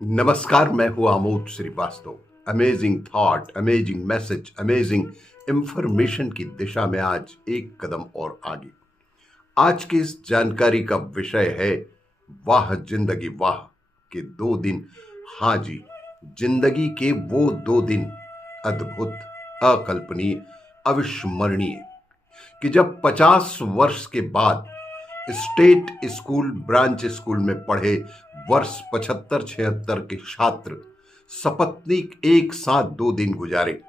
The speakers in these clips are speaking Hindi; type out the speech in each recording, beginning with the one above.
नमस्कार, मैं हूं Amod Srivastava. Amazing thought, amazing message, amazing information की दिशा में आज एक कदम और आगे। आज की इस जानकारी का विषय है वाह जिंदगी वाह के 2 दिन। हाँ जी, जिंदगी के वो 2 दिन अद्भुत, अकल्पनीय, अविस्मरणीय कि जब 50 वर्ष के बाद स्टेट स्कूल ब्रांच स्कूल में पढ़े वर्ष 75-76 के छात्र सपत्नीक एक साथ 2 दिन गुजारे।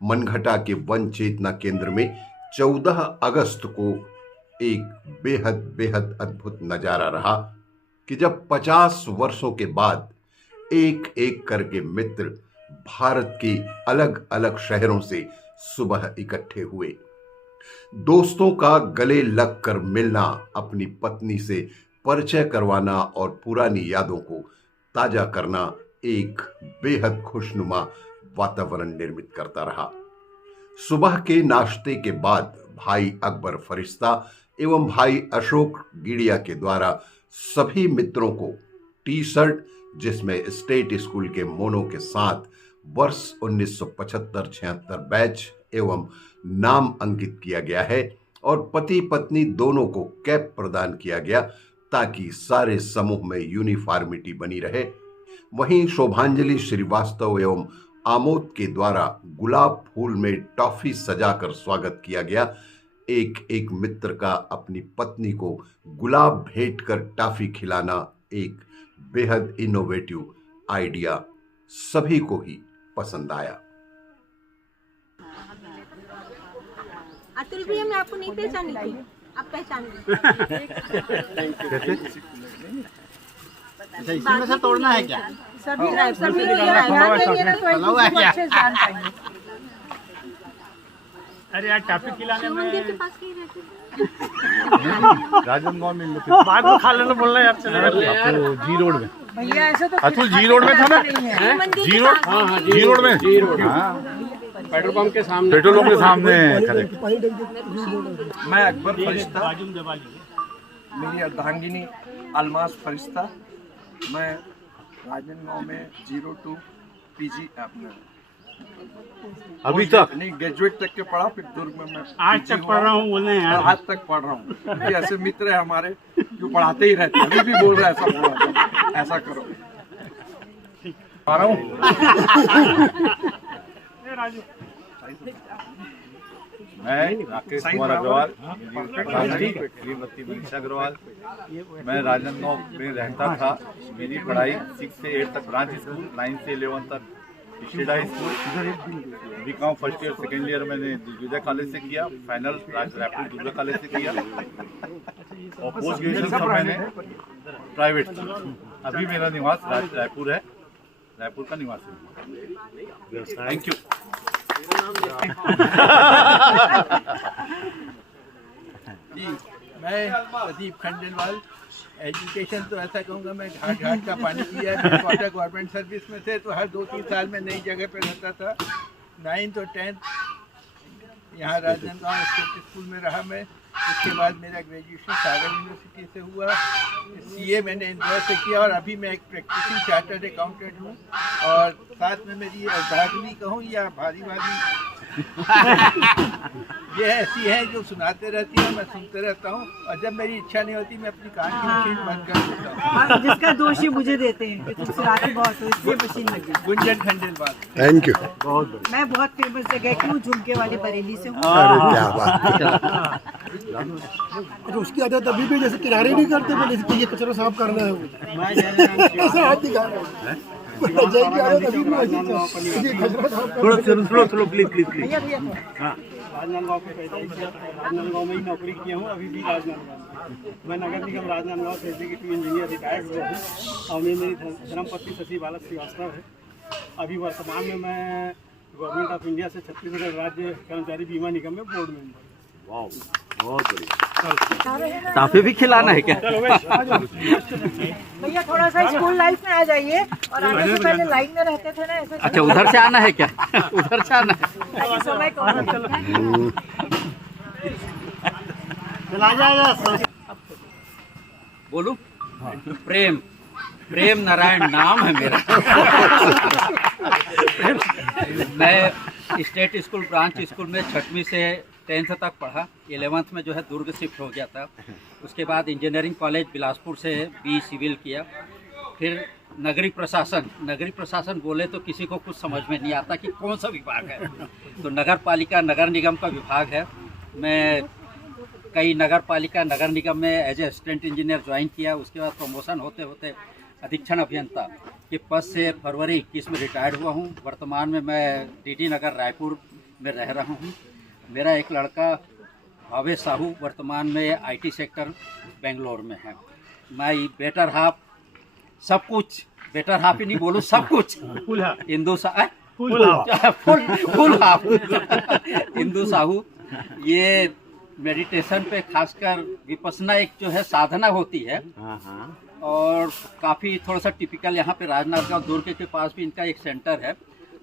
मनघटा के वन चेतना केंद्र में 14 अगस्त को एक बेहद बेहद अद्भुत नजारा रहा कि जब 50 वर्षों के बाद एक एक करके मित्र भारत के अलग अलग शहरों से सुबह इकट्ठे हुए। दोस्तों का गले लग कर मिलना, अपनी पत्नी से परिचय करवाना और पुरानी यादों को ताजा करना एक बेहद खुशनुमा वातावरण निर्मित करता रहा। सुबह के नाश्ते के बाद भाई अकबर फरिश्ता एवं भाई अशोक गिड़िया के द्वारा सभी मित्रों को टी शर्ट जिसमें स्टेट स्कूल के मोनो के साथ वर्ष 1975-76 बैच एवं नाम अंकित किया गया है और पति पत्नी दोनों को कैप प्रदान किया गया ताकि सारे समूह में यूनिफॉर्मिटी बनी रहे। वहीं शोभांजलि श्रीवास्तव एवं आमोद के द्वारा गुलाब फूल में टॉफी सजाकर स्वागत किया गया। एक एक मित्र का अपनी पत्नी को गुलाब भेंट कर टॉफी खिलाना एक बेहद इनोवेटिव आइडिया सभी को ही पसंद आया। अतुल भैया, मैं आपको नहीं पहचानी थी, आप पहचान गए। इसमें से तोड़ना है क्या? सभी अच्छे जान पाएंगे। अरे यार टॉफी खिलाने में मंदिर के पास कहीं रहते राजनांदगांव में बाद में खा लेना बोलना यार, चलेगा जी रोड में। भैया ऐसे तो अतुल जी रोड में था ना, जी रोड, हाँ जी रोड में, पेट्रोल पंप के सामने, पेट्रोल पंप के सामने खड़े। मैं अकबर फरिश्ता, मेरी अर्धांगिनी अलमास फरिश्ता। मैं राजनांदगांव में 02 पीजी अभी तक नहीं, ग्रेजुएट तक के पढ़ा, फिर दुर्ग में मैं आज तक पढ़ रहा हूँ, बोलने यार आज तक पढ़ रहा हूँ। ऐसे मित्र है हमारे जो पढ़ाते ही रहते हैं, अभी भी बोल रहे हैं ऐसा बोलो, ऐसा करो। आ रहा हूँ। मैं राकेश कुमार अग्रवाल, श्रीमती मनीषा अग्रवाल। मैं राजनांदगांव में रहता था। मेरी पढ़ाई 6 से 8 तक ब्रांच स्कूल, 9 से 11 तक state high school. BCom first year second year मैंने दुर्गा कॉलेज से किया, फाइनल रायपुर दुर्गा कॉलेज से किया और पोस्ट ग्रेजुएशन सब मैंने प्राइवेट था। अभी मेरा निवास रायपुर है, रायपुर का निवासी। Thank you. मैं प्रदीप खंडेलवाल। एजुकेशन तो ऐसा कहूँगा, मैं घाट घाट का पानी पिया है। मैं क्वार्टर गवर्नमेंट सर्विस में थे तो हर 2-3 साल में नई जगह पे रहता था। 9th और 10th यहाँ राजनांदगांव स्टेट स्कूल में रहा मैं। उसके बाद मेरा ग्रेजुएशन सागर यूनिवर्सिटी से हुआ। सीए मैंने इंदौर से किया और अभी मैं एक प्रैक्टिसिंग चार्टर्ड अकाउंटेंट हूँ। और साथ में मेरी अर्धांगिनी कहूँ या भारी ये ऐसी है जो सुनाते रहती है, मैं सुनते रहता हूँ और जब मेरी इच्छा नहीं होती मैं अपनी कान की मशीन बंद कर देता हूँ। और जिसका दोषी मुझे देते हैं कि तुम सुनाते बहुत हो, इसलिए मशीन लगी। गुंजन खंडेलवाल। Thank you. मैं बहुत फेमस जगह की हूँ, झुमके वाली बरेली से हूँ। क्या बात। तो उसकी आदत अभी भी जैसे किनारे नहीं करते, बोले कि ये कचरा साफ करना है, ऐसा हाथ दिखा रहे हैं। थोड़ा प्लीज राजनांदगांव पे राजनांदगांव में ही नौकरी किया हूँ, अभी भी राजनांदगांव। मैं नगर निगम राजनांदगांव से एग्जीक्यूटिव इंजीनियर रिटायर्ड हुआ हूँ और मेरी धर्मपत्नी शशि बालक श्रीवास्तव है। अभी वर्तमान में मैं गवर्नमेंट ऑफ इंडिया से छत्तीसगढ़ राज्य कर्मचारी बीमा निगम में बोर्ड मेंबर। वाह, बहुत बढ़िया। टॉफी भी खिलाना है क्या? भैया थोड़ा सा स्कूल लाइफ में आ जाइए और आने से पहले लाइन में रहते थे ना, ऐसे। अच्छा, उधर से आना है क्या? उधर से आना है। समय कौन बोलू? प्रेम प्रेम नारायण नाम है मेरा। मैं स्टेट स्कूल ब्रांच स्कूल में 6वीं से 10th तक पढ़ा। 11th में जो है दुर्ग शिफ्ट हो गया था। उसके बाद इंजीनियरिंग कॉलेज बिलासपुर से बी सिविल किया। फिर नगरीय प्रशासन बोले तो किसी को कुछ समझ में नहीं आता कि कौन सा विभाग है। तो नगर पालिका नगर निगम का विभाग है। मैं कई नगर पालिका नगर निगम में as a assistant engineer join किया। उसके बाद प्रमोशन होते होते अधीक्षण अभियंता के पद से फरवरी 21 में रिटायर्ड हुआ हूँ। वर्तमान में मैं DD नगर रायपुर में रह रहा हूँ। मेरा एक लड़का भावेश साहू वर्तमान में IT सेक्टर बेंगलोर में है। मैं बेटर हाफ सब कुछ, बेटर हाफ ही नहीं बोलूँ, सब कुछ फुल हाफ इंदु साहू। ये मेडिटेशन पे खासकर विपस्सना एक जो है साधना होती है और काफ़ी थोड़ा सा टिपिकल यहाँ पे राजनांदगांव दुर्ग के पास भी इनका एक सेंटर है,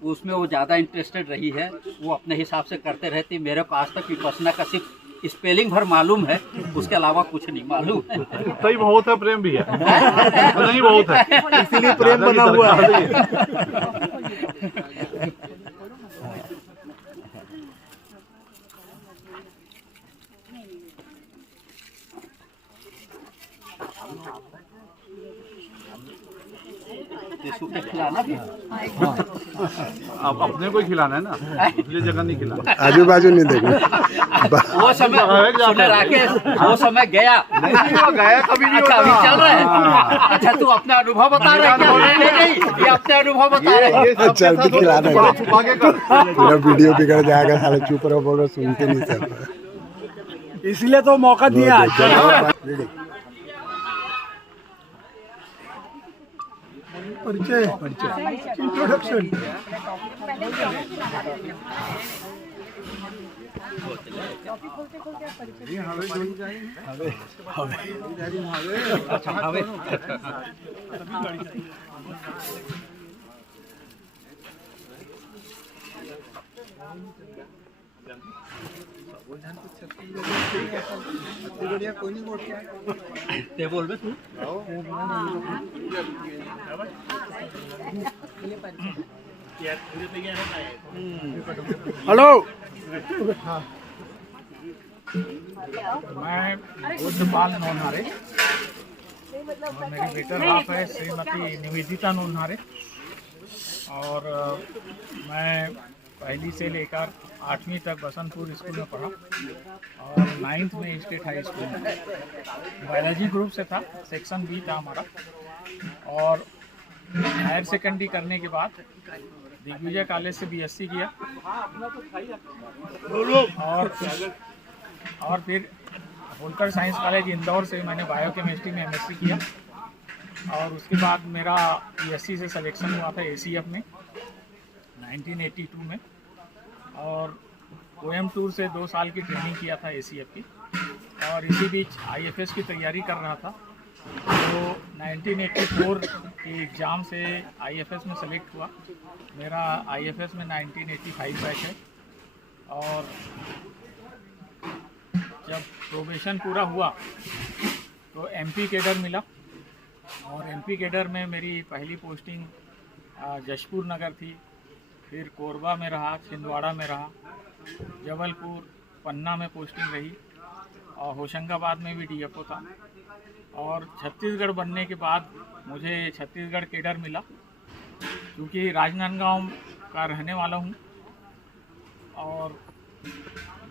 उसमें वो ज़्यादा इंटरेस्टेड रही है। वो अपने हिसाब से करते रहती। मेरे को आज तक विपस्सना का सिर्फ स्पेलिंग भर मालूम है, उसके अलावा कुछ नहीं मालूम है। सही बहुत है, प्रेम भी है नहीं बहुत है, इसीलिए प्रेम बना हुआ है। खिलाना भी अब अपने को ही खिलाना है ना, दूसरी जगह नहीं खिलाना। आजू बाजू नहीं देखना। वो समय राकेश, वो समय गया कभी नहीं। अच्छा अभी चल रहा है। अच्छा तू अपना अनुभव बता रहा है क्या? नहीं, ये अपने अनुभव बता रहे हैं। चलते खिलाना पूरा वीडियो बिगड़ जाएगा। साले चुप रहो, बोलो, सुनते नहीं सब, इसलिए तो मौका दिया। परिचय इंट्रोडक्शन। बोल बे तू। हेलो, मैं बुद्धपाल नोनहारे, मेरी बेटर हाफ है श्रीमती निवेदिता नोनहारे, और मैं पहली से लेकर 8वीं तक बसंतपुर स्कूल में पढ़ा और 9th में स्टेट हाई स्कूल में। बायोलॉजी ग्रुप से था, सेक्शन बी था हमारा। और हायर सेकेंडरी करने के बाद दिग्विजय कॉलेज से BSc किया और फिर होलकर साइंस कॉलेज इंदौर से मैंने बायोकेमिस्ट्री में MSc किया। और उसके बाद मेरा PSc से सिलेक्शन हुआ था ACF में 1982 में, और कोयम्बटूर से 2 साल की ट्रेनिंग किया था ACF की। और इसी बीच IFS की तैयारी कर रहा था, तो 1984 के एग्ज़ाम से IFS में सेलेक्ट हुआ। मेरा IFS में 1985 बैच है। और जब प्रोबेशन पूरा हुआ तो MP कैडर मिला, और MP कैडर में मेरी पहली पोस्टिंग जशपुर नगर थी, फिर कोरबा में रहा, छिंदवाड़ा में रहा, जबलपुर, पन्ना में पोस्टिंग रही, और होशंगाबाद में भी DFO था। और छत्तीसगढ़ बनने के बाद मुझे छत्तीसगढ़ कैडर मिला, क्योंकि राजनांदगांव का रहने वाला हूँ और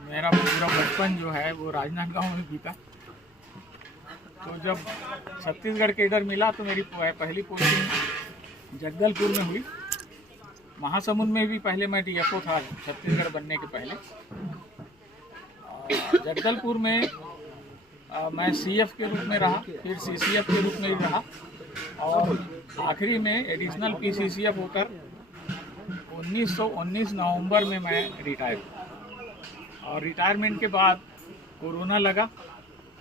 मेरा पूरा बचपन जो है वो राजनांदगांव में बीता। तो जब छत्तीसगढ़ कैडर मिला तो मेरी पहली पोस्टिंग जगदलपुर में हुई। महासमुंद में भी पहले मैं DFO था छत्तीसगढ़ बनने के पहले। जगदलपुर में मैं CF के रूप में रहा, फिर CCF के रूप में भी रहा, और आखिरी में एडिशनल PCCF होकर 1919 नवंबर में मैं रिटायर हुआ। और रिटायरमेंट के बाद कोरोना लगा,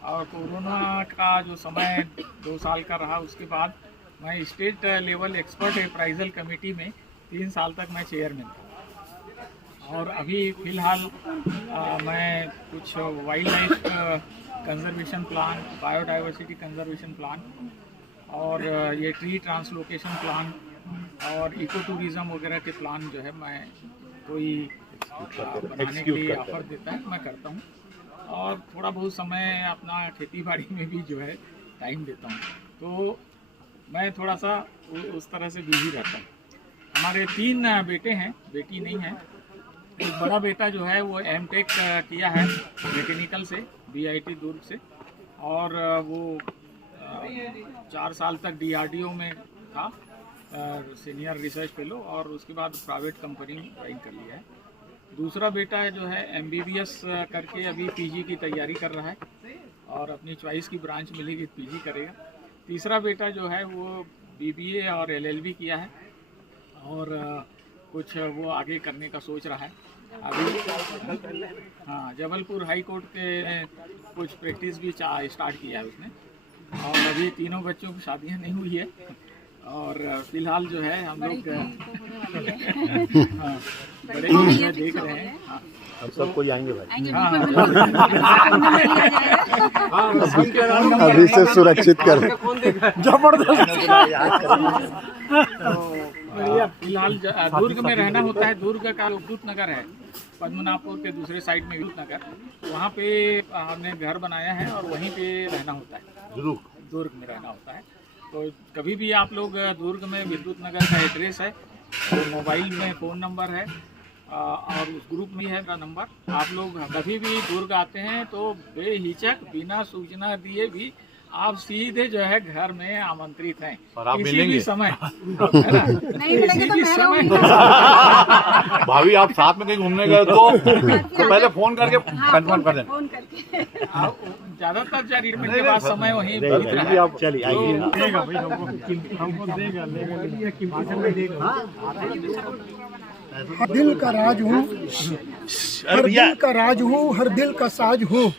और कोरोना का जो समय 2 साल का रहा, उसके बाद मैं state level expert appraisal committee में 3 साल तक मैं चेयरमैन था। और अभी फ़िलहाल मैं कुछ wild life conservation plan, biodiversity conservation plan और ये ट्री ट्रांसलोकेशन प्लान और इको टूरिज़्म वगैरह के प्लान जो है मैं कोई बनाने के लिए ऑफर देता है मैं करता हूँ, और थोड़ा बहुत समय अपना खेती बाड़ी में भी जो है टाइम देता हूँ, तो मैं थोड़ा सा उस तरह से बिजी रहता हूँ। हमारे 3 बेटे हैं, बेटी नहीं है। एक बड़ा बेटा जो है वो एमटेक किया है मैकेनिकल से BIT दुर्ग से, और वो 4 साल तक DRDO में था सीनियर रिसर्च फेलो, और उसके बाद प्राइवेट कंपनी में ज्वाइन कर लिया है। दूसरा बेटा जो है MBBS करके अभी PG की तैयारी कर रहा है और अपनी चॉइस की ब्रांच मिलेगी PG करेगा। तीसरा बेटा जो है वो BBA और LLB किया है और कुछ वो आगे करने का सोच रहा है अभी। हाँ, जबलपुर हाई कोर्ट के कुछ प्रैक्टिस भी स्टार्ट किया है उसने, और अभी तीनों बच्चों की शादियां नहीं हुई है, और फिलहाल जो है हम लोग हाँ, बड़े देख रहे हैं। हाँ, हम सब कोई आएंगे भाई। हाँ, अभी से सुरक्षित कर जबरदस्त। फिलहाल दुर्ग में रहना होता है। दुर्ग का विद्युत नगर है, पद्मनाभपुर के दूसरे साइड में विद्युत नगर, वहाँ पे हमने घर बनाया है और वहीं पे रहना होता है। दुर्ग में रहना होता है, तो कभी भी आप लोग दुर्ग में विद्युत नगर का एड्रेस है, तो मोबाइल में फ़ोन नंबर है और उस ग्रुप में है का नंबर। आप लोग कभी भी दुर्ग आते हैं तो बेहिचक बिना सूचना दिए भी आप सीधे जो है घर में आमंत्रित हैं, किसी भी समय। नहीं मिलेंगे तो मैं रहूंगी। भाभी आप साथ में कहीं घूमने गए तो पहले फोन करके कंफर्म कर दें। फोन करके ज्यादातर 4 मिनट के बाद समय वहीं बीत रहा है। आप चलिए आइए। हर दिल का राज हूँ, हर दिल का राज हूँ, हर दिल का साज हूँ,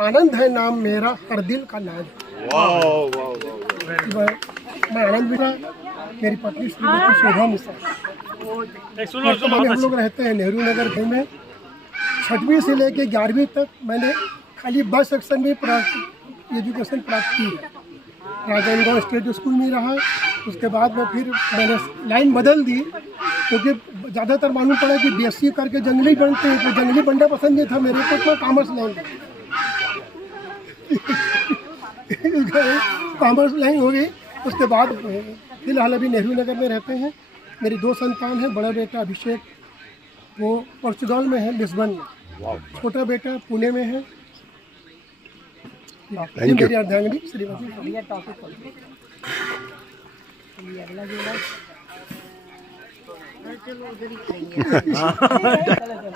आनंद है नाम मेरा, हर दिल का नाज। मैं आनंद मिश्रा, मेरी पत्नी श्रीमती शोभा मिश्रा। हम लोग रहते हैं नेहरू नगर में। 6वीं से लेके 11वीं तक मैंने खाली बस सेक्शन में एजुकेशन प्राप्त की है। राजनांदगांव स्टेट स्कूल में रहा। उसके बाद में फिर मैंने लाइन बदल दी, क्योंकि ज़्यादातर मालूम पड़ा कि BSc करके जंगली बनते हैं, तो जंगली बनना पसंद नहीं था मेरे को, तो कॉमर्स लाइन कॉमर्स लाइन हो गई। उसके बाद फिलहाल अभी नेहरू नगर में रहते हैं। मेरी 2 संतान हैं। बड़ा बेटा अभिषेक वो पोर्चुगल में है, लिस्बन में। छोटा बेटा पुणे में है। मेरी अर्धांगिनी श्रीमती।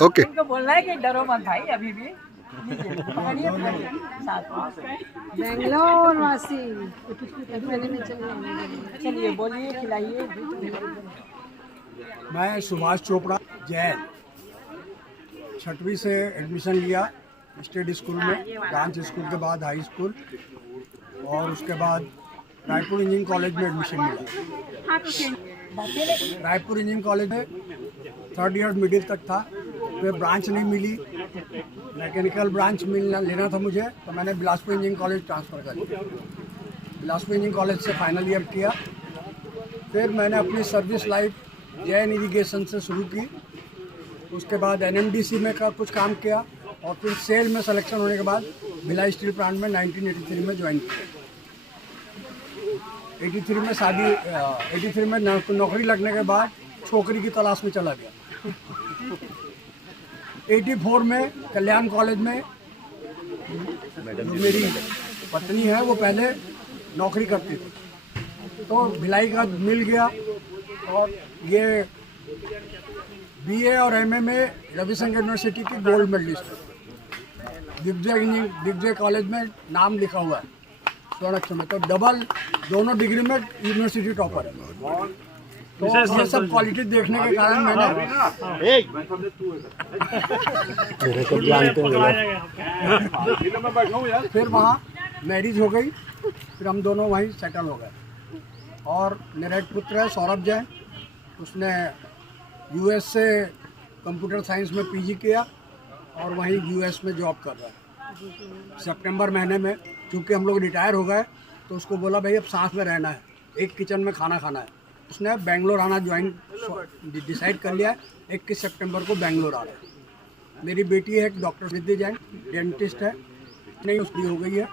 ओके। उनको बोलना है कि डरो मत भाई, अभी भी बेंगलोर वासी। चलिए बोलिए, खिलाइए। मैं सुभाष चोपड़ा जैन, 6वीं से एडमिशन लिया स्टेट स्कूल में, ब्रांच स्कूल के बाद हाई स्कूल, और उसके बाद रायपुर इंजीनियरिंग कॉलेज में एडमिशन मिला। रायपुर इंजीनियरिंग कॉलेज में 3rd ईयर मिडिल तक था, फिर ब्रांच नहीं मिली, मैकेनिकल ब्रांच लेना था मुझे, तो मैंने बिलासपुर इंजीनियरिंग कॉलेज ट्रांसफ़र कर दिया। बिलासपुर इंजीनियरिंग कॉलेज से फाइनल ईयर किया। फिर मैंने अपनी सर्विस लाइफ जैन इरिगेशन से शुरू की। उसके बाद NMDC में का कुछ काम किया, और फिर सेल में सिलेक्शन होने के बाद भिलाई स्टील प्लांट में 1983 में ज्वाइन किया। 83 में नौकरी लगने के बाद छोकरी की तलाश में चला गया। 84 में कल्याण कॉलेज में जो मेरी पत्नी है वो पहले नौकरी करती थी, तो भिलाई का मिल गया, और ये BA और MA में रविशंकर यूनिवर्सिटी की गोल्ड मेडलिस्ट है। दिग्विजय कॉलेज में नाम लिखा हुआ है प्रोडक्शन में, तो डबल दोनों डिग्री में यूनिवर्सिटी टॉपर है। तो ये सब क्वालिटी देखने के कारण मैंने फिर वहाँ मैरिज हो गई, फिर हम दोनों वहीं सेटल हो गए। और मेरा एक पुत्र है सौरभ जैन, उसने US से कंप्यूटर साइंस में PG किया और वहीं US में जॉब कर रहा है। सितंबर महीने में, चूँकि हम लोग रिटायर हो गए, तो उसको बोला भाई अब साथ में रहना है, एक किचन में खाना खाना है। उसने बेंगलोर आना ज्वाइन डिसाइड कर लिया है। 21 सितंबर को बेंगलोर आ रहा है। मेरी बेटी है एक डॉक्टर सिद्धि जैन, डेंटिस्ट है, नहीं उसकी हो गई है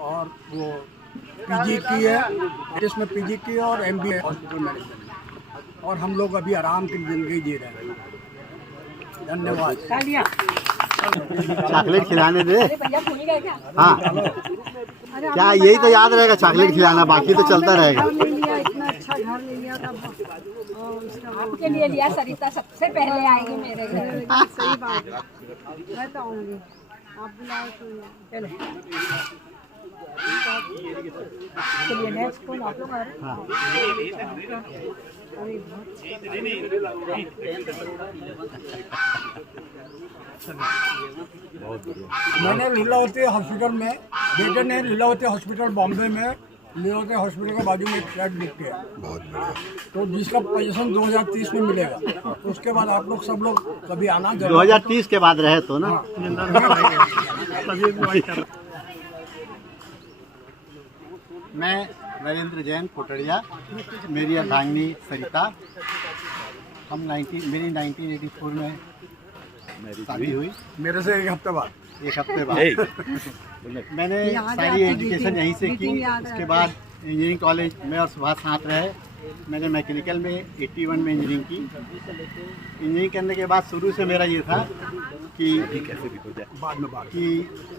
और वो पीजी की है, जिसमें पीजी की है और एमबीए हॉस्पिटल मैनेजमेंट। और हम लोग अभी आराम की जिंदगी जी रहे हैं। धन्यवाद। चॉकलेट खिलाने दे। हाँ, क्या यही तो याद रहेगा, चॉकलेट खिलाना, बाकी तो चलता रहेगा। इतना अच्छा घर ले लिया था, आपके लिए लिया। सरिता सबसे पहले आएगी मेरे घर। सही बात है, मैं तो आऊँगी, आप बुलाओ तो चलो। चलिए नेक्स्ट कौन, आप लोग आ रहे हैं? मैंने लीलावती हॉस्पिटल में, बेटे ने लीलावती हॉस्पिटल बॉम्बे में लीलावती हॉस्पिटल के बाजू में एक फ्लैट बुक किया, तो जिसका पोजीशन 2030 में मिलेगा। तो उसके बाद आप लोग सब लोग कभी आना। 2030 के बाद रहे तो ना। मैं नरेंद्र जैन कोटड़िया, मेरी अर्धांगिनी सरिता। हम मेरी 1984 में शादी हुई। मेरे से एक हफ्ते बाद। मैंने सारी एजुकेशन यहीं से की। उसके बाद इंजीनियरिंग कॉलेज में और सुभाष साथ रहे। मैंने मैकेनिकल में 81 में इंजीनियरिंग की। इंजीनियरिंग करने के बाद शुरू से मेरा ये था कि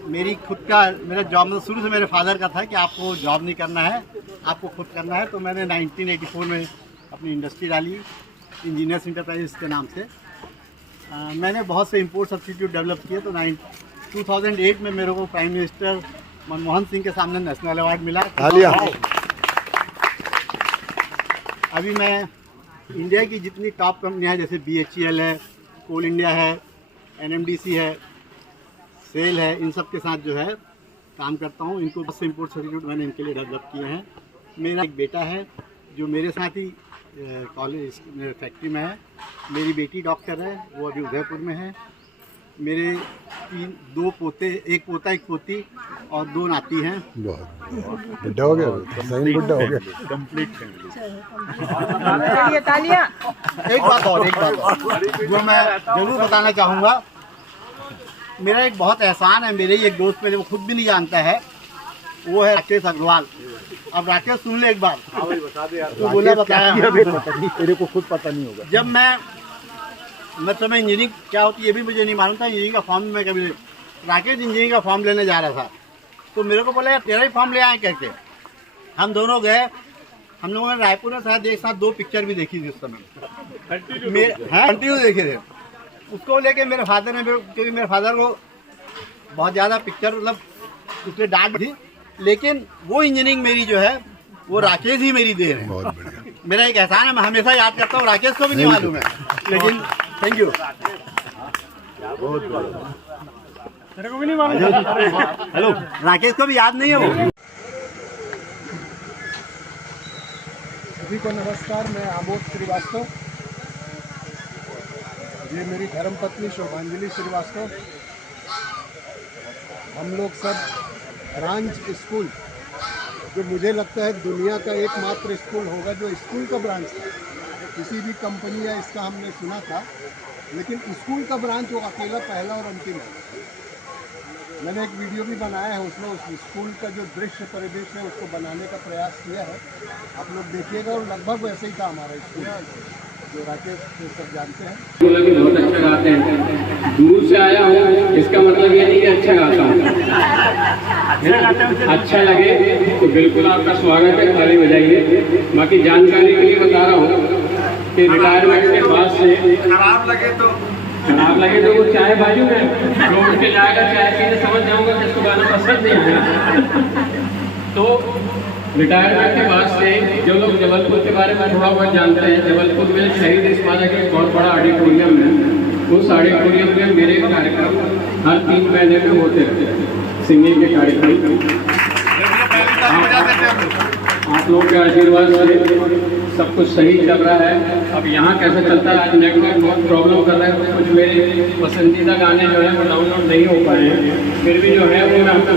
मेरी खुद का मेरा जॉब में शुरू से मेरे फादर का था कि आपको जॉब नहीं करना है, आपको खुद करना है। तो मैंने 1984 में अपनी इंडस्ट्री डाली, इंजीनियर्स इंटरप्राइजेस के नाम से। मैंने बहुत से इंपोर्ट सब्स्टिट्यूट डेवलप किए। तो 2008 में मेरे को प्राइम मिनिस्टर मनमोहन सिंह के सामने नेशनल अवार्ड मिला। अभी मैं इंडिया की जितनी टॉप कंपनियां हैं, जैसे BHEL है, कोल इंडिया है, NMDC है, सेल है, इन सब के साथ जो है काम करता हूँ। इनको बहुत से इंपोर्ट सब्स्टिट्यूट मैंने इनके लिए डेवलप किए हैं। मेरा एक बेटा है जो मेरे साथ ही कॉलेज फैक्ट्री में है। मेरी बेटी डॉक्टर है, वो अभी उदयपुर में है। मेरे 2 पोते, एक पोता एक पोती और 2 नाती हैं। बुढ़ा हो गया, सही बुढ़ा हो गया। Complete family. एक बात और जो मैं जरूर बताना चाहूँगा, मेरा एक बहुत एहसान है। मेरे ही एक दोस्त पे, वो खुद भी नहीं जानता है, वो है राकेश अग्रवाल। अब राकेश सुन ले एक बार। तो बोला बताया, तेरे को खुद पता नहीं होगा। जब मैं समय इंजीनियरिंग क्या होती है ये भी मुझे नहीं मालूम था। इंजीनियरिंग का फॉर्म मैं कभी राकेश इंजीनियरिंग का फॉर्म लेने जा रहा था, तो मेरे को बोला यार तेरा ही फॉर्म ले आए करके। हम दोनों गए। हम लोगों ने रायपुर में शायद एक साथ 2 पिक्चर भी देखी थी उस समय। कंटिन्यू देखे थे। उसको लेके मेरे फादर ने, क्योंकि मेरे फादर को बहुत ज़्यादा पिक्चर मतलब उसने डांट थी, लेकिन वो इंजीनियरिंग मेरी जो है वो राकेश ही मेरी देर है। मेरा एक एहसान है, मैं हमेशा याद करता हूँ। राकेश को भी नहीं मालूम है, लेकिन थैंक यू। तेरे को भी नहीं मालूम? हेलो, राकेश को भी याद नहीं है वो। सभी को नमस्कार। मैं आमोद श्रीवास्तव, ये मेरी धर्मपत्नी शोभांजलि श्रीवास्तव। हम लोग सब ब्रांच स्कूल, जो मुझे लगता है दुनिया का एकमात्र स्कूल होगा जो स्कूल का ब्रांच था। किसी भी कंपनी या इसका हमने सुना था, लेकिन स्कूल का ब्रांच वो अकेला पहला और अंतिम है। मैंने एक वीडियो भी बनाया है, उसमें उस स्कूल का जो दृश्य परिदृश्य है उसको बनाने का प्रयास किया है। आप लोग देखिएगा, और लगभग वैसे ही था हमारा स्कूल, जो राकेश सब जानते हैं। बोला कि बहुत अच्छा गाते हैं, दूर से आया हूँ, इसका मतलब ये नहीं कि अच्छा गाता हूँ। अच्छा लगे तो बिल्कुल आपका स्वागत है, ताली बजाइए। बाकी जानकारी के लिए बता रहा हूँ कि रिटायरमेंट के बाद से खराब लगे तो वो चाय बाजू में रोड पे जाएगा, चाय पीने समझ जाऊंगा कि इसको गाना पसंद नहीं आएगा। तो रिटायरमेंट के बाद से जो लोग जबलपुर के बारे में थोड़ा बहुत जानते हैं, जबलपुर में शहीद इस्माइल का एक बहुत बड़ा ऑडिटोरियम है। उस ऑडिटोरियम में मेरे कार्यक्रम हर 3 महीने में होते रहते हैं, सिंगिंग के कार्यक्रम। आप लोगों के आशीर्वाद से सब कुछ सही चल रहा है। अब यहाँ कैसे चलता है, आज नेटवर्क बहुत प्रॉब्लम कर रहा है। कुछ मेरे पसंदीदा गाने जो है वो डाउनलोड नहीं हो पाए हैं, फिर भी जो है वो मैं आपको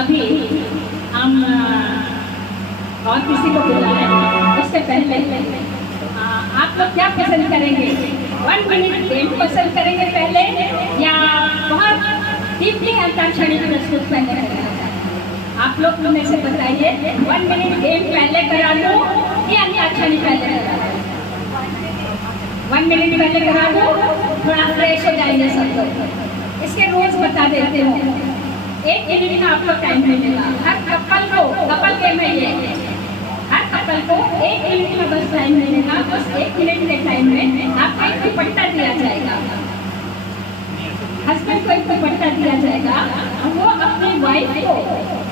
अभी हम और किसी को बुलाएं उससे पहले आप लोग क्या पसंद करेंगे? 1 मिनट गेम पसंद करेंगे पहले या बहुत डीपली अंताक्षरी प्रस्तुत पहले करेंगे? आप लोग में से बताइए, 1 मिनट गेम पहले करा दो या अंताक्षरी पहले करा दो? 1 मिनट पहले करा दो, थोड़ा फ्रेश हो जाएंगे सब लोग। इसके रूल्स बता देते हो। 1 मिनट का आपको टाइम मिलेगा हर कपल के में ये हर कपल को 1 मिनट का बस टाइम मिलेगा। बस 1 मिनट के टाइम में आपको एक दुपट्टा दिया जाएगा, हस्बैंड को एक दुपट्टा दिया जाएगा। वो अपनी वाइफ को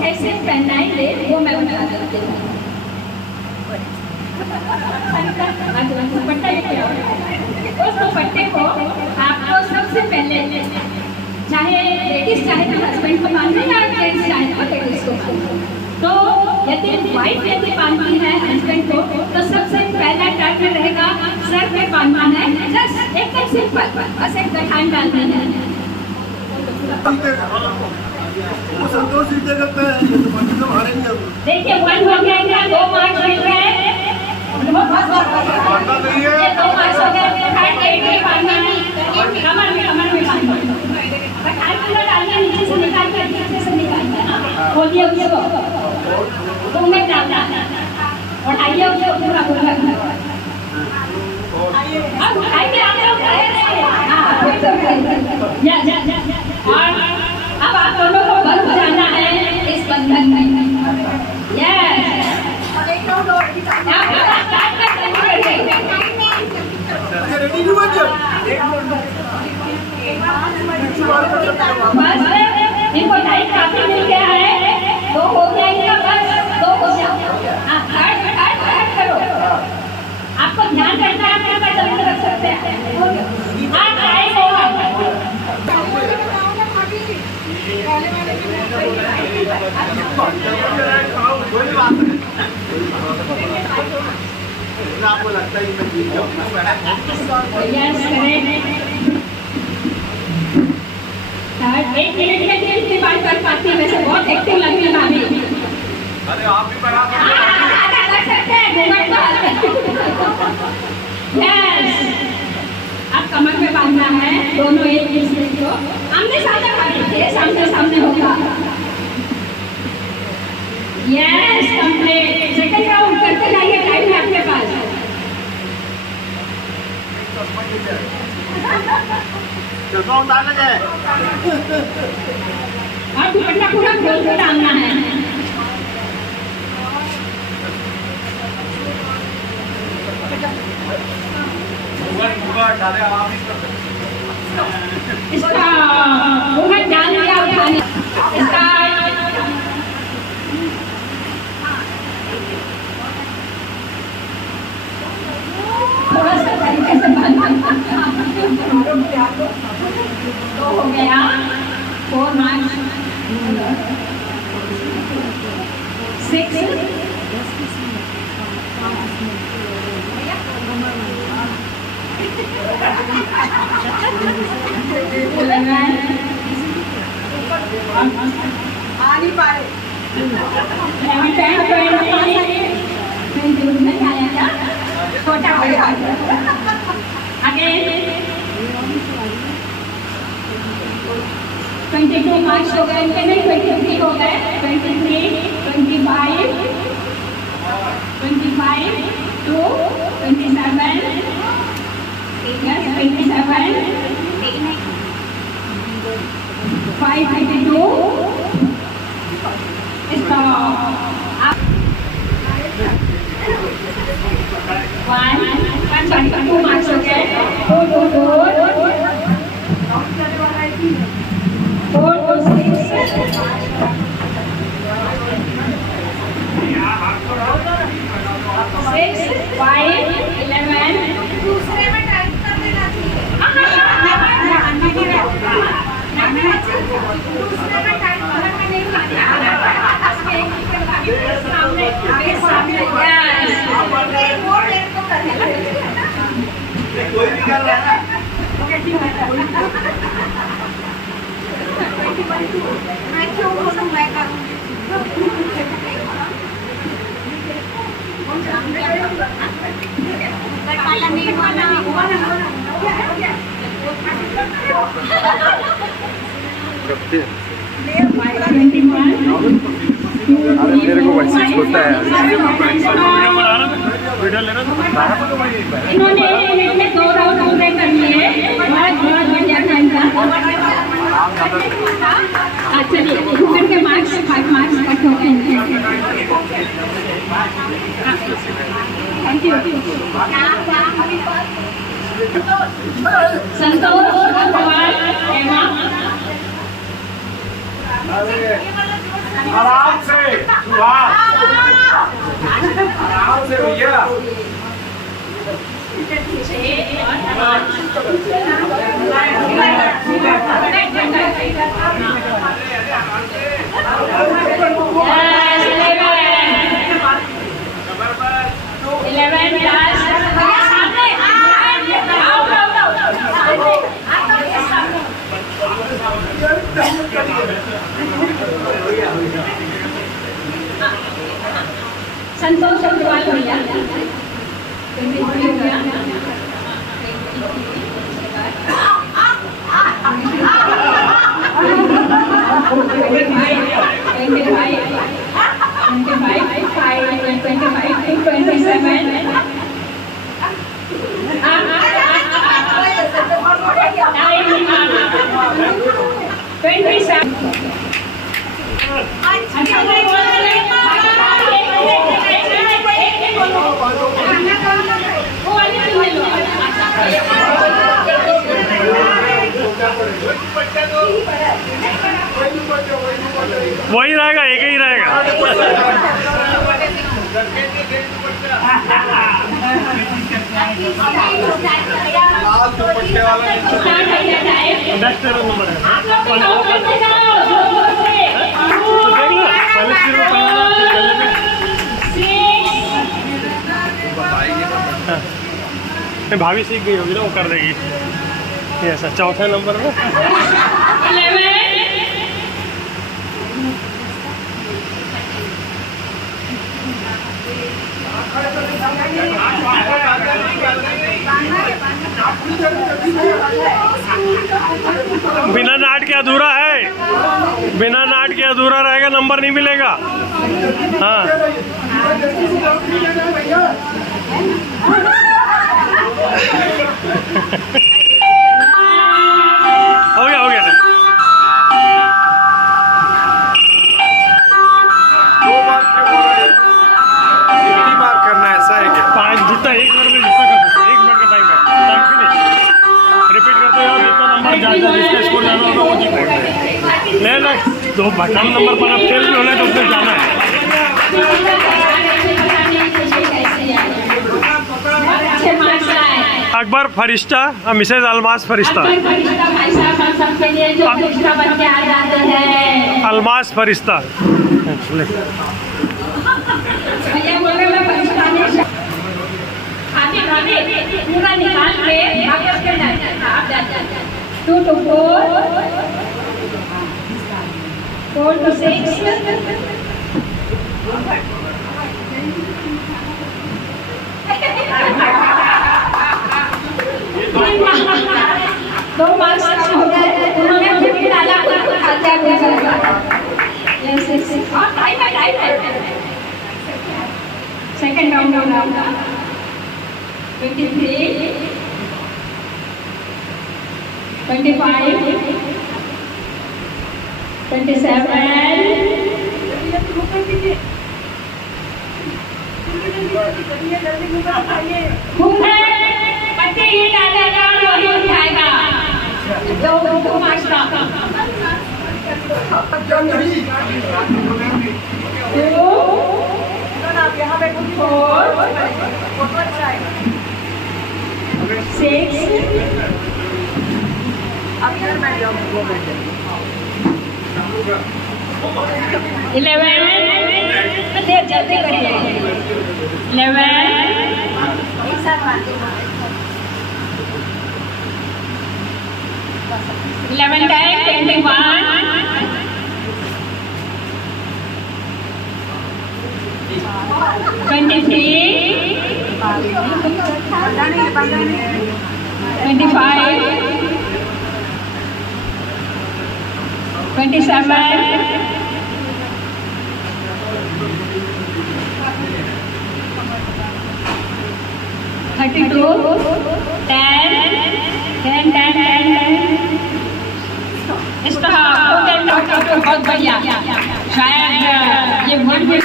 कैसे पहनाएंगे वो मैं बता देती हूँ। दुपट्टा लेके आओ। उस दुपट्टे को आपको सबसे पहले चाहे लेडीज चाहे तो हस्बैंड को बांधे या जेंट्स चाहे तो लेडीज को बांधे। तो यदि वाइफ यदि बांधती है हस्बैंड को तो सबसे पहला टर्न रहेगा सर पे बांधना है। जस्ट एकदम सिंपल, बस एक गठान डालना है। संतोष जी करते हैं देखिए 1 हो गया क्या? 2 मार्क्स मिल गए। 2 मार्क्स हो गए। बांधना है कमर में बांधना। नीचे से निकाल के नीचे से निकालना है। खोलिए उसको तो में डालना उठाइए उसको पूरा पूरा। अब उठाइए आप लोग। और अब आप दोनों को बंध जाना है इस बंधन में। यस बस इनको टाइम काफी मिल गया है। 2 हो गया इनका, बस 2 हो गया। हाँ हट करो। आपको ध्यान रखना है, अपना कदम रख सकते हैं। हाँ टाइम होगा। आपको लगता है कि मैं जीत जाऊंगा? Yes correct. 1 मिनट में जितनी बात कर पाती है वैसे बहुत एक्टिव लगती है भाभी। अरे आप भी बराबर कर सकते हैं घूमट तो। यस अब कमर में बांधना है दोनों एक दूसरे को। आमने सामने बांधिए, सामने सामने होगा। Yes complete. सेकंड राउंड करते जाइए, टाइम है आपके पास। चलो डाला जाए और दुपट्टा पूरा खोल के डालना है। इसका घूंघट डाल दिया उठाने। इसका थोड़ा सा तरीके से बांधना। 2 हो गया। 4 मार्क्स 6 आ नहीं पाए। 11 नहीं आया क्या? छोटा हो गया। आगे 22 मार्क्स हो गए इनके, नहीं 23 हो गए। 23 25 25 2 27 27 5 22 2 मार्क्स हो गए। 4 4 6 5 11 दूसरे में टाइप कर देना चाहिए। दूसरे में टाइप करना नहीं सामने सामने बोर्ड लेट को कर देना। कोई भी कर रहा है मैं क्यों बोलूं, मैं करूंगी। अरे मेरे को वैसे छोटा है। इन्होंने 2 राउंड पूरे कर लिए। बहुत बढ़िया था इनका। चलिए घूमन के मार्क्स 5 मार्क्स कट हो गए हैं। Thank you. संतोष अग्रवाल एमा आराम से आराम से भैया। संतोष अग्रवाल भैया वही रहेगा, एक ही रहेगा। नेक्स्ट नंबर है। भाभी सीख गई होगी ना, वो कर देगी। ऐसा चौथे नंबर में बिना नाट के अधूरा है, बिना नाट के अधूरा रहेगा, नंबर नहीं मिलेगा। हाँ हो गया हो गया। 2 बार कितनी बार करना है, ऐसा है क्या? 5 जितना एक मिनट में जितना कर सकते, 1 मिनट का टाइम है, टाइम फिनिश। रिपीट करते हो जितना नंबर जाता है, जिसका स्कूल जाना होगा वो जीत ले ना। तो कम नंबर पर आप फेल भी होना तो उसमें जाना है। अकबर फरिश्ता और मिसेज अलमास फरिश्ता। अलमास फरिश्ता। पूरा निकाल के 2 to 4, 4 to 6, दो मार्क्स हो गए। उन्होंने फिर भी डाला को खाते सेकंड राउंड होगा 23, 25, 27, पट्टी ही डालेगा और वही उठाएगा। 2 मार्क्स का 11 जल्दी करिए। 11 टाइम 32, 10, 10, 10, 10, 10. इसका बहुत बढ़िया, शायद ये वोट भी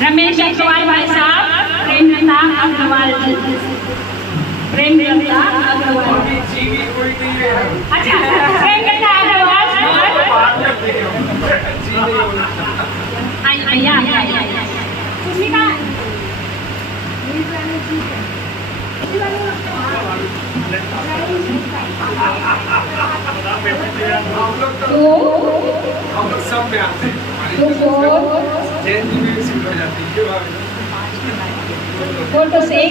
रमेश अग्रवाल भाई साहब, प्रेमलता अग्रवाल, प्रेमलता अग्रवाल, अच्छा प्रेमलता अग्रवाल, सुष्मिता हम लोग सब में आते हैं, जयंती में सीट हो जाती है। फोटो 6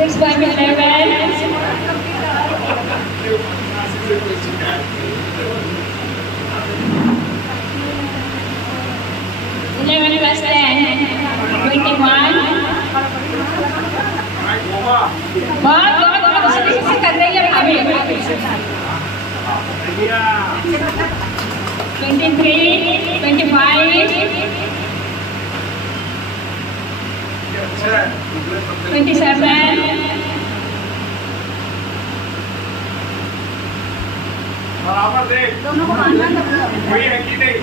6/11 11/10 21 बहुत कर रही है अभी 23 25 27 बराबर देख, कोई है कि नहीं?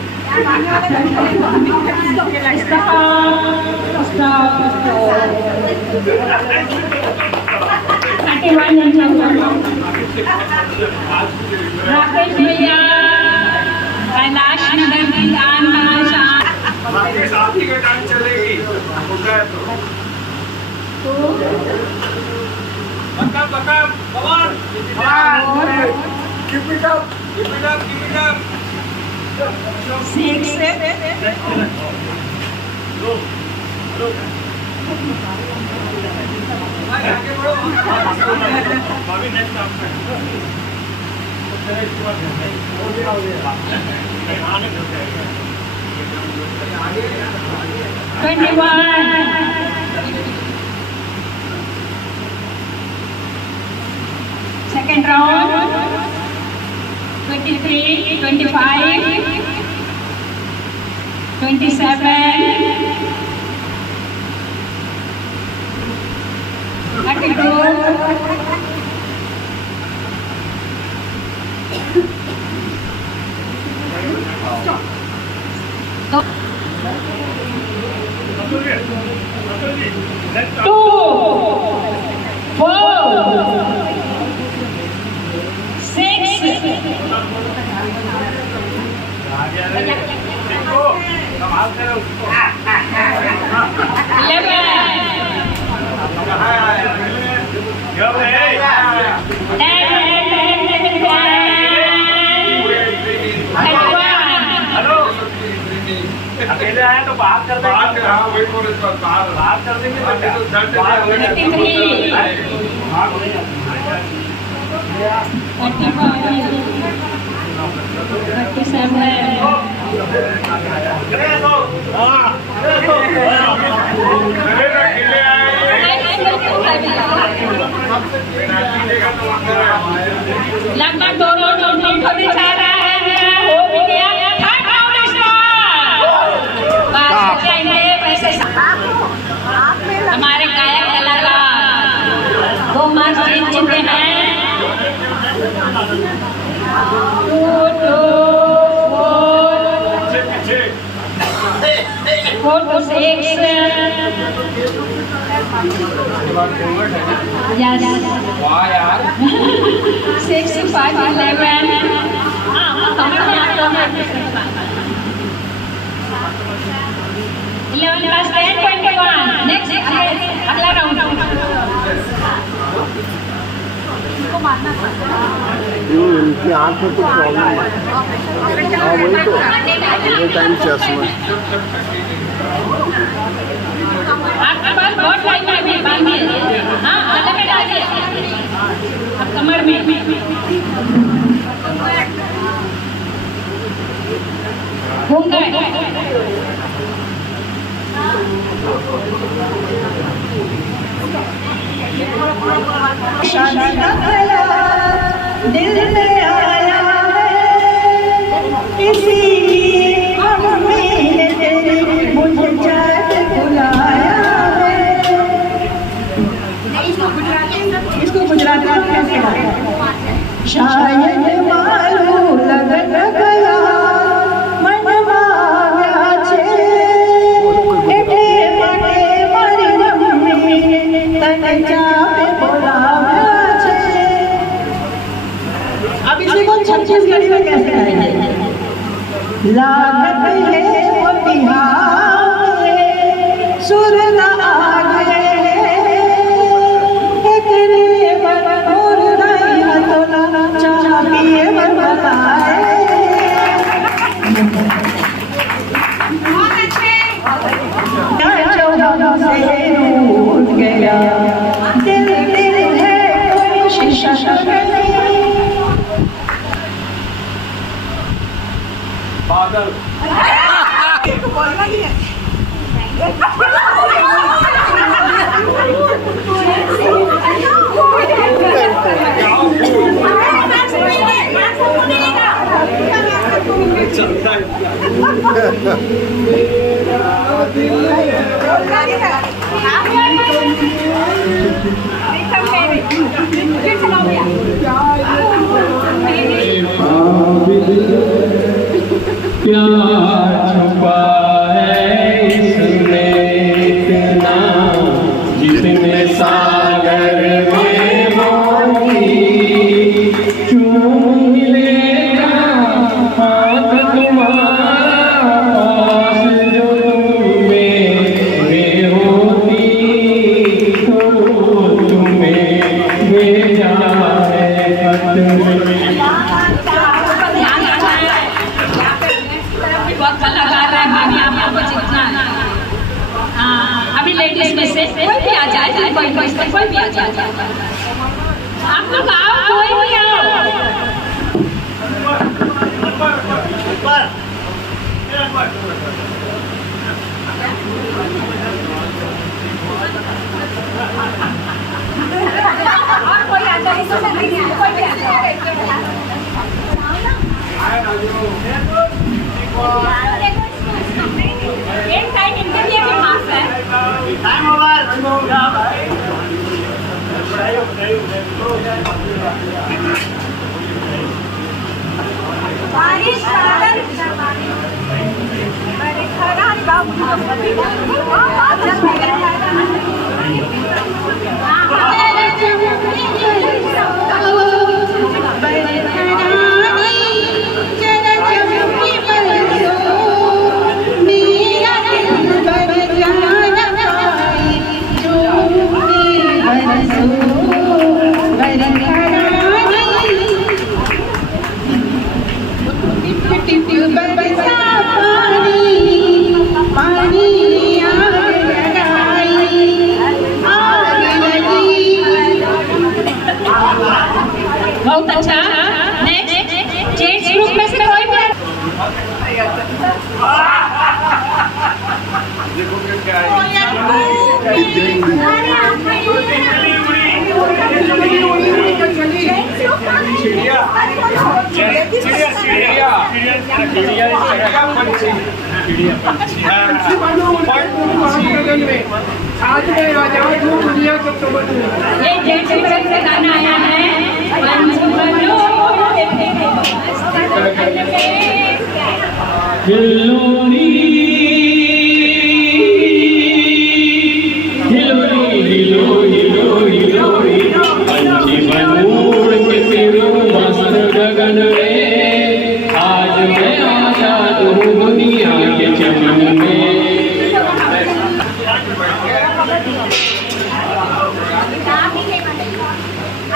राकेश भैया, कैलाश नगर की साथी का टाइम चलेगी, होता है तो बका कमान, keep it up, keep it up, keep it up. 6 आगे बढ़ो, भाभी नेक्स्ट आप में 21 second round 23 25 27 32 अकेले आए तो बात कर देंगे, हाँ वही बोले तो बात कर देंगे, लगभग दोनों कंप्लीट होने जा रहा है, हो भी गया। हमारे गायक कलाकार 2 मार्क्स जीत चुके हैं। 4 to 6 yes 6 to 5 11 11 plus 10 21 next अगला राउंड इनकी आँख में कुछ प्रॉब्लम है। हाँ वही तो ये टाइम चेस में आपके पास बहुत टाइम है बांधिए, हाँ गले में डालिए, अब कमर में घूम गए। शादी का ख्याल दिल में आया है, इसीलिए हम तेरी मुझे चाहते शायद मारू लगन गया मन माव्या छे एटे माटे मारी मम्मी तने जावे बोलाव्या छे। अब इसी को छत्तीसगढ़ी में कैसे गाएंगे? लागत है वो बिहार में सुर न आ गए तेरे मन और नहीं हतोला चाबिए मन बनाए। चौदह से उठ गया दिल दिल है कोई शीशा नहीं। बादल बोलना ही है। प्यार छुपा है इसमें इतना जितने सागर में मोती चूम लेगा हाथ तुम्हारा पास जो तुम्हें होती तो तुम्हें भेजा है बहुत कलाकार है भाभी आपको जितना। अभी लेडीज में से कोई भी आ जाए, कोई भी आ जाए, आप लोग आओ, कोई भी आओ। और कोई आ जाए, कोई भी आ जाए। एक साइड इनके लिए भी मास्क है। टाइम बारिश बहुत अच्छा। नेक्स्ट जेंट्स ग्रुप में से कोई भी देखो क्या ये जेंट्स की तरफ से गाना आया है। हिलोरी हिलोरी हिलो हिलो हिलोरी पंछी बनूर के सिरो मस्त गगन में आज मैं आजाद हूँ दुनिया के चमन में।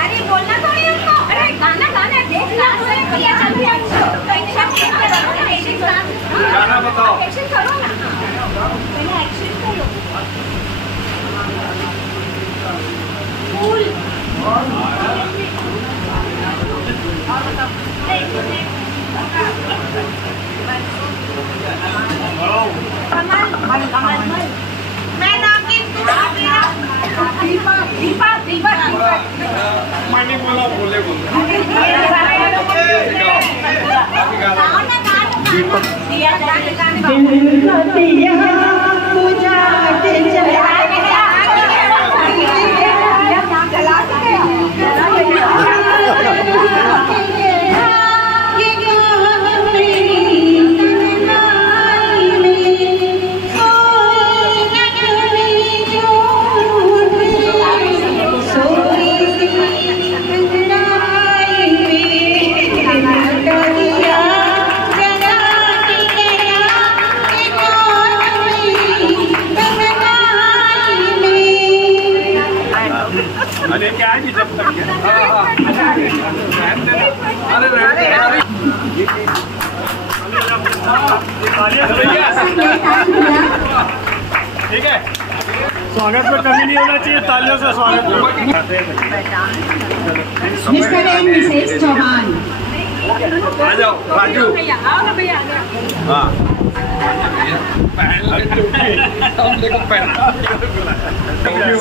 अरे बोलना थोड़ी उसको, अरे गाना गाना देख ला गाना बताओ। एक्शन करो ना, पहले एक्शन करो। फूल कमल कमल मैं नाम की दीपा दीपा दीपा मैंने बोला बोले दिया ठीक है, स्वागत में कमी नहीं होना चाहिए, तालियों से स्वागत। मिस्टर एंड मिसेस चौहान, आ जाओ राजू। आओ ना भैया, हाँ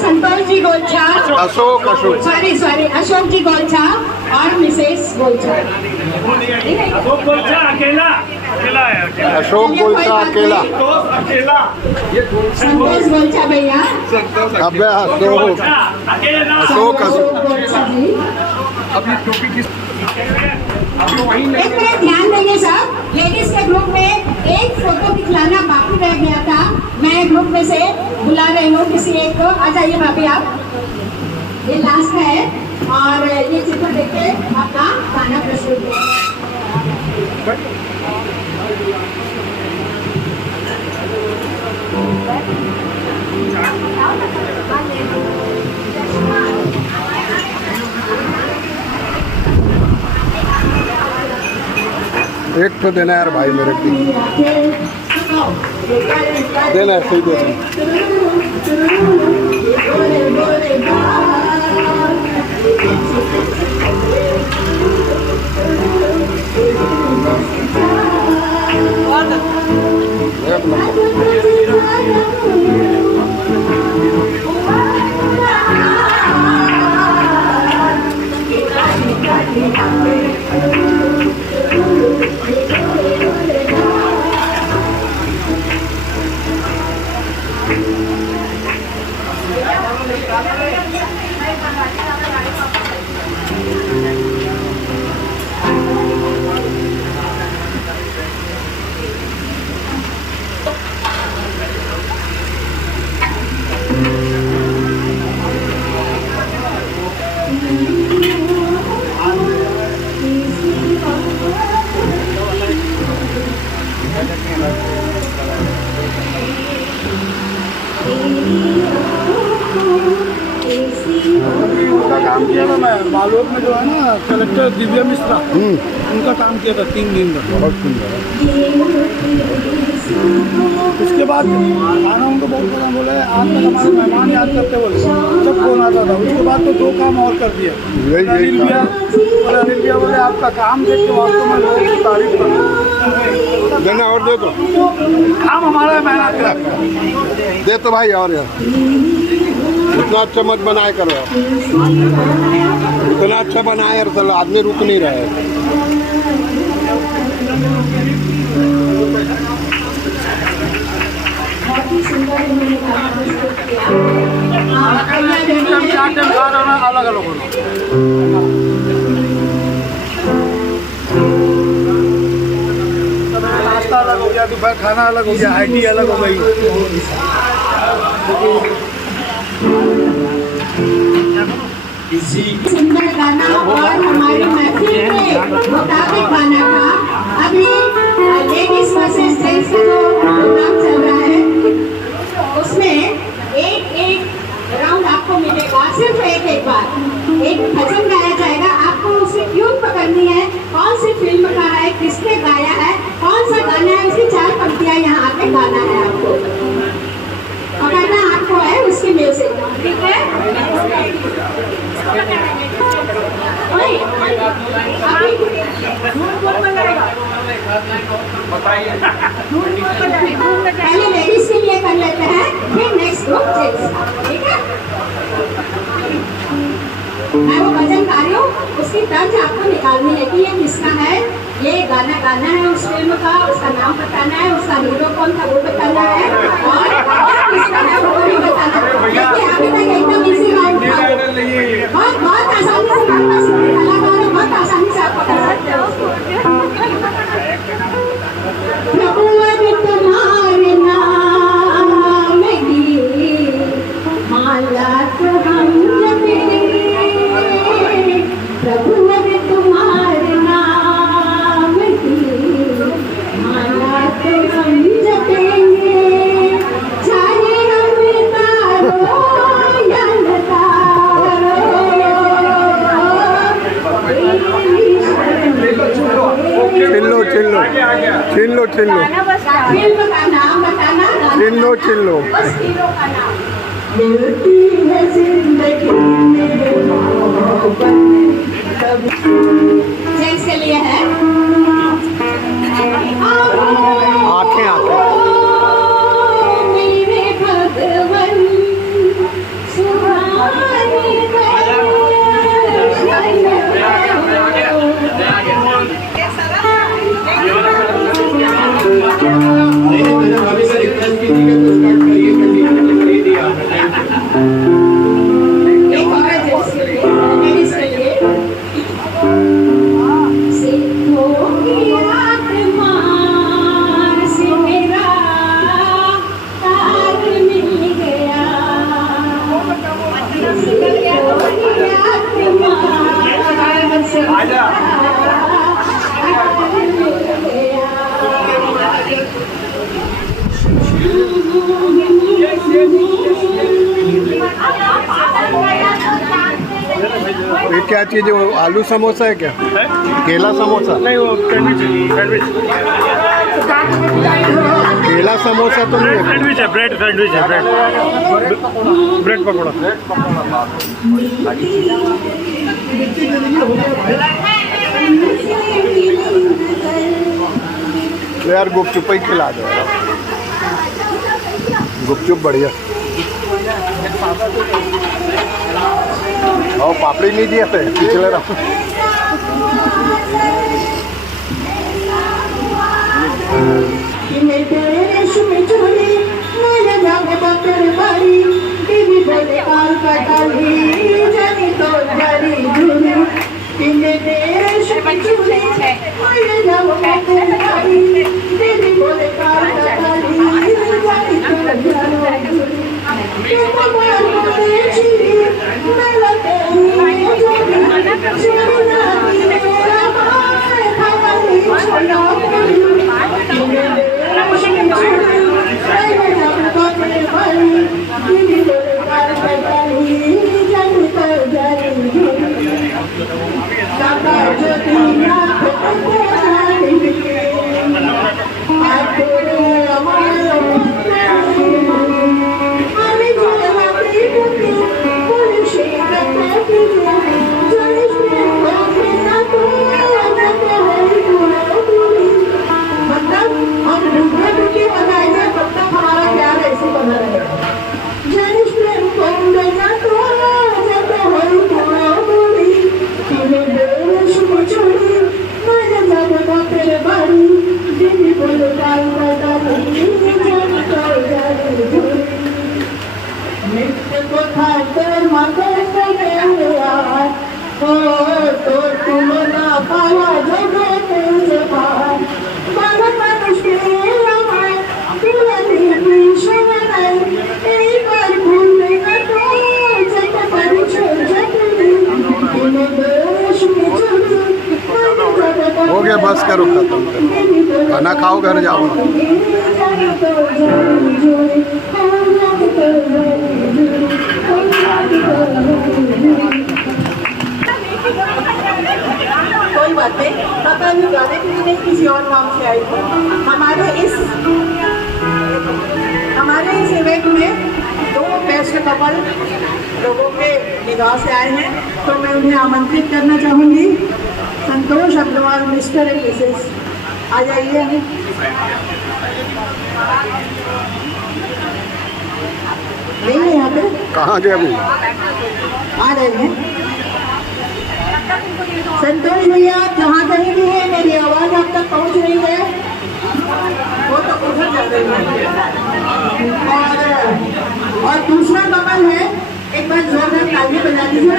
संतोष जी गोलछा, अशोक सॉरी अशोक जी गोलछा और मिसेस गोलछा। अशोक गोलछा अकेला है, अशोक गोलछा अकेला, संतोष गोलछा भैया, अबे अशोक गोलछा जी। अभी टोपी किस एक मिनट ध्यान देंगे सब, लेडीज के ग्रुप में एक फोटो दिखलाना बाकी रह गया था। मैं ग्रुप में से बुला रही हूँ किसी एक को, आ जाइए भाभी आप, ये लास्ट है और ये चित्र देख के अपना गाना प्रस्तुत करें। एक तो देना यार भाई मेरे को, देना ऐसे ही देना। उनका काम किया था मैं बालोद में, जो है ना कलेक्टर दिव्या मिश्रा, उनका काम किया था 3 दिन का। बहुत सुंदर। उसके बाद खाना उनको बहुत पसंद, बोले आज तक हमारे मेहमान याद करते बोले, सब फोन आता था। उसके बाद तो 2 काम और कर दिया। अनिल भैया बोले आपका काम देख के वास्तव में लोगों की तारीफ कर देना और दे दो, काम हमारा है, मेहनत का दे तो भाई। और यार इतना अच्छा मत बनाए करो, इतना अच्छा बनाए यार, चलो आदमी रुक नहीं रहा है। अलग अलग होना, नाश्ता अलग हो गया, दोपहर खाना अलग हो गया, IT अलग हो गई। सुंदर गाना और हमारी महफिल के मुताबिक गाना था। अभी लेडीज वर्सेस जेंट्स का जो प्रोग्राम चल रहा है, उसमें एक राउंड आपको मिलेगा, सिर्फ एक बार एक भजन गाया जाएगा। आपको उसकी ट्यून पकड़नी है, कौन सी फिल्म का है, किसने गाया है, कौन सा गाना है, उसकी 4 पंक्तियां यहाँ आके गाना है। आपको पकड़ना आपको है उसकी म्यूजिक, ठीक है? पहले लेडीज के लिए कर लेते हैं, फिर नेक्स्ट ग्रुप जेंट्स, ठीक है? मैं वो भजन गा रही हूँ, उसकी तर्ज आपको निकालनी है कि ये किसका है, ये गाना गाना है उस फिल्म का, उसका नाम बताना है, उसका हीरो कौन था वो बताना है, और किसका है वो भी बताना है। देखिए अभी तक एकदम इजी राउंड था, बहुत आसानी से कलाकार बहुत आसानी से आप पकड़ सकते हो। प्रभु अभी तुम्हारे नाम की माला तो हम जपेंगे, प्रभु अभी तुम्हारे नाम की माला तो हम जपेंगे, चाहे हम तारों फिल्म का नाम बताना, उस हीरो का नाम। मिलती है जिंदगी में मोहब्बत कभी। जेंट्स के लिए है आंखें मेरे भगवन सुहाने ये क्या चीज़ है? वो आलू समोसा है क्या? केला समोसा? नहीं, वो सैंडविच केला समोसा तो नहीं है। सैंडविच है, ब्रेड सैंडविच है, ब्रेड पकौड़ा। तो यार गुपचुप ही खिला दो, गुपचुप बढ़िया। और पापड़ी नहीं दिए थे पिछले राउंड। हो गया, बस करो, खत्म करो, खाना खाओ, घर जाओ। कोई बात नहीं, पापा भी गाने के लिए नहीं, किसी और नाम से आई थी। हमारे इस इवेंट में 2 बेस्ट कपल लोगों के निगाह से आए हैं, तो मैं उन्हें आमंत्रित करना चाहूँगी। संतोष अग्रवाल, मिस्टर एंड मिसेस, आ जाइए। नहीं है यहाँ पे? कहाँ गए अभी? आ रहे हैं। संतोष भैया, आप जहाँ कहीं भी हैं, मेरी आवाज़ आप तक पहुँच रही है? वो तो उधर चल रही है। और दूसरा कमल है, एक बार जोरदार ताली बजा दीजिए।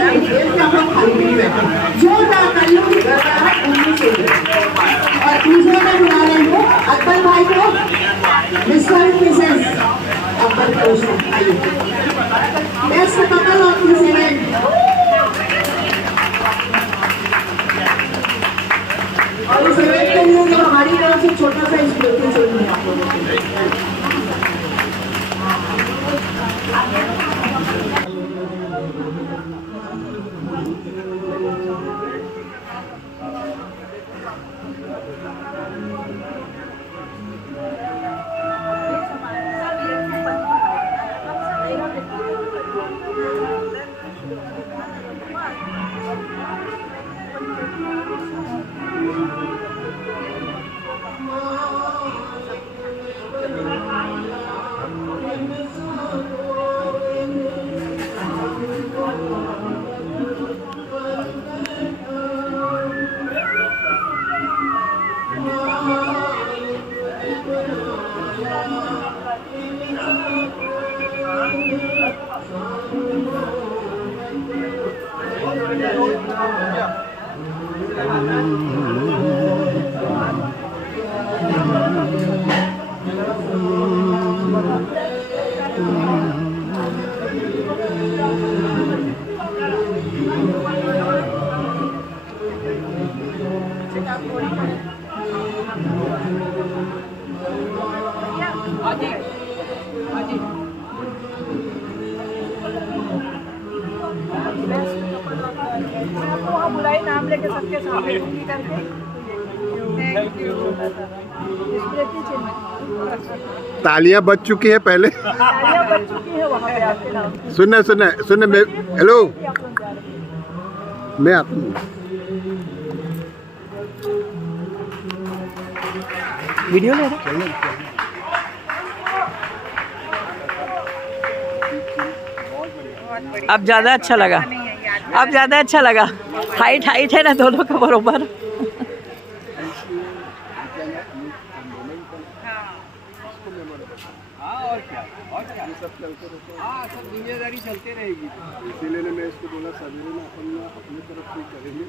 जोरदार तालियों की और दूसरा मैं बुला रही हूँ अकबर भाई को, मिस्टर एंड मिसेस अकबर कौशल, आइए। Best couple of this event. और इस इवेंट के लिए जो हमारी तरफ से छोटा सा स्पेशल चाहिए आप लोगों को। बुलाई नाम लेके सबके सामने करके तालियां बज चुकी है पहले। सुनना सुनना सुनना मैं हेलो मैं आप वीडियो ले रहे अब ज़्यादा अच्छा लगा, अब ज़्यादा अच्छा लगा। हाइट हाइट है ना दोनों का बरोबर। सब जिम्मेदारी चलते रहेगी, इसीलिए मैं इसको बोला सवेरे में अपन अपनी तरफ से करेंगे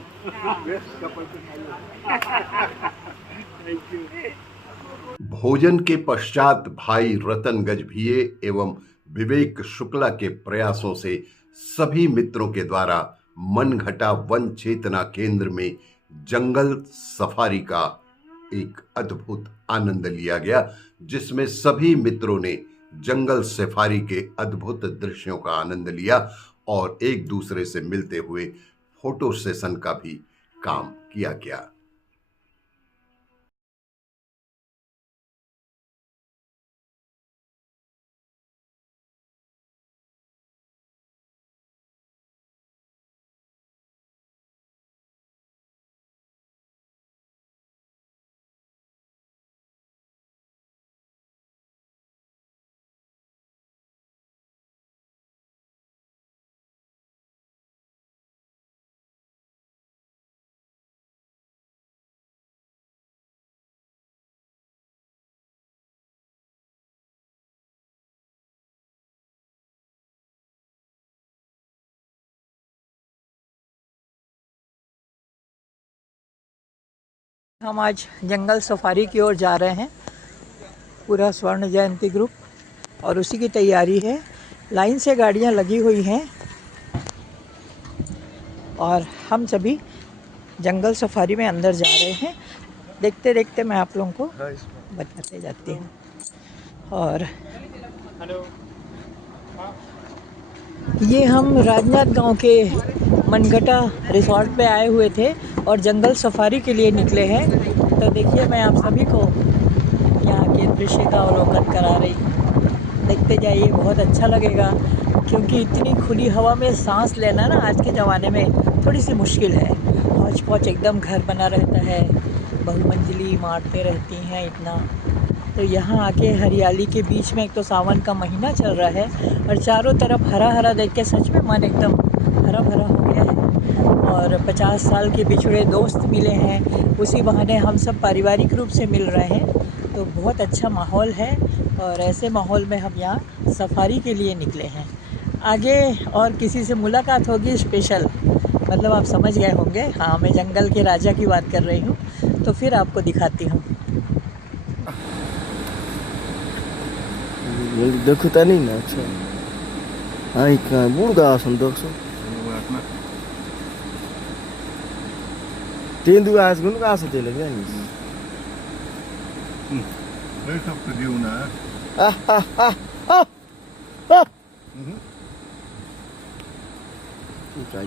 बेस्ट कपल के। Thank you. भोजन के पश्चात भाई रतन गजभिये एवं विवेक शुक्ला के प्रयासों से सभी मित्रों के द्वारा मनघटा वन चेतना केंद्र में जंगल सफारी का एक अद्भुत आनंद लिया गया, जिसमें सभी मित्रों ने जंगल सफारी के अद्भुत दृश्यों का आनंद लिया और एक दूसरे से मिलते हुए फोटो सेशन का भी काम किया गया। हम आज जंगल सफारी की ओर जा रहे हैं, पूरा स्वर्ण जयंती ग्रुप, और उसी की तैयारी है। लाइन से गाड़ियां लगी हुई हैं और हम सभी जंगल सफारी में अंदर जा रहे हैं। देखते देखते मैं आप लोगों को बताते जाती हूँ। और ये हम राजनाथ गांव के मनघटा रिसोर्ट पे आए हुए थे और जंगल सफारी के लिए निकले हैं। तो देखिए मैं आप सभी को यहाँ के दृश्य का अवलोकन करा रही हूँ। देखते जाइए, बहुत अच्छा लगेगा, क्योंकि इतनी खुली हवा में सांस लेना ना आज के ज़माने में थोड़ी सी मुश्किल है। हौच पौच एकदम घर बना रहता है, बहुमंजिली इमारतें रहती हैं इतना। तो यहाँ आके हरियाली के बीच में, एक तो सावन का महीना चल रहा है और चारों तरफ हरा हरा देख के सच में मन एकदम हरा भरा हो गया है। और 50 साल के बिछड़े दोस्त मिले हैं, उसी बहाने हम सब पारिवारिक रूप से मिल रहे हैं। तो बहुत अच्छा माहौल है और ऐसे माहौल में हम यहाँ सफारी के लिए निकले हैं। आगे और किसी से मुलाकात होगी स्पेशल, मतलब आप समझ गए होंगे। हाँ, मैं जंगल के राजा की बात कर रही हूँ, तो फिर आपको दिखाती हूँ। देखता नहीं ना। अच्छा हाँ, कहाँ बुढ़ा संतोष तेंदु आज गुन कहाँ से तेल क्या नहीं? वही सब तो दियो ना। क्या